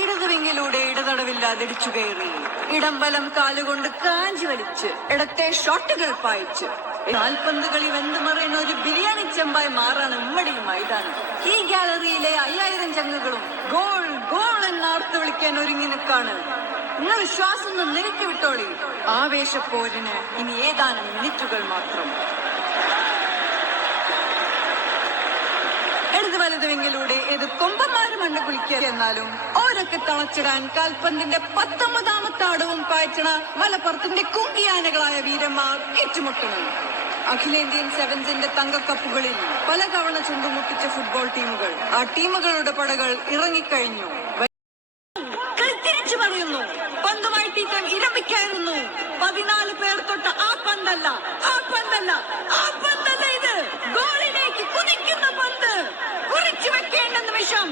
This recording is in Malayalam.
ഇടതുവിങ്ങിലൂടെ ഇടതടവില്ലാതിടിച്ചു കയറി ഇടംബലം കാലുകൊണ്ട് കാഞ്ചി വലിച്ച് ഇടത്തെ ഷോട്ടുകൾ പായിച്ച് കാൽപന്ത് കളി വെന്തുമറിയുന്ന ഒരു ബിരിയാണി ചെമ്പായി മാറാണ് ഉമ്മടി മൈതാനം. ഈ ഗാലറിയിലെ 5000 ചങ്ങുകളും ഗോൾ ഗോൾ എന്നാർത്ത് വിളിക്കാൻ ഒരുങ്ങി നിൽക്കാണ്. നിങ്ങൾ ശ്വാസം ഒന്ന് നിരക്കി വിട്ടോളി. ആവേശപ്പോരിന് ഇനി ഏതാനും മിനിറ്റുകൾ മാത്രം. വലതുവെങ്കിലൂടെ ഏത് കൊമ്പന്മാരും മണ്ണ് കുളിക്കുക എന്നാലും ഓരൊക്കെ തളച്ചിടാൻ കാൽപന്തിന്റെ 19ാമത്തെ ആടവും പായച്ചണ മലപ്പുറത്തിന്റെ കുങ്കിയാനകളായ വീരന്മാർ ഏറ്റുമുട്ടണം. അഖിലേന്ത്യൻ സെവൻസിന്റെ തങ്കക്കപ്പുകളിൽ പല തവണ ചുണ്ടുമുട്ടിച്ച ഫുട്ബോൾ ടീമുകൾ, ആ ടീമുകളുടെ പടകൾ ഇറങ്ങിക്കഴിഞ്ഞു. തിരിച്ചു പറയുന്നു, പന്തുമായി ടീച്ചർ ഇരമ്പിക്കായിരുന്നു. 14 പേർ തൊട്ട ആ പന്തല്ല ഇത് ഗോളിലേക്ക് കുതിക്കുന്ന പന്ത്. കുറിച്ചു വെക്കേണ്ട നിമിഷം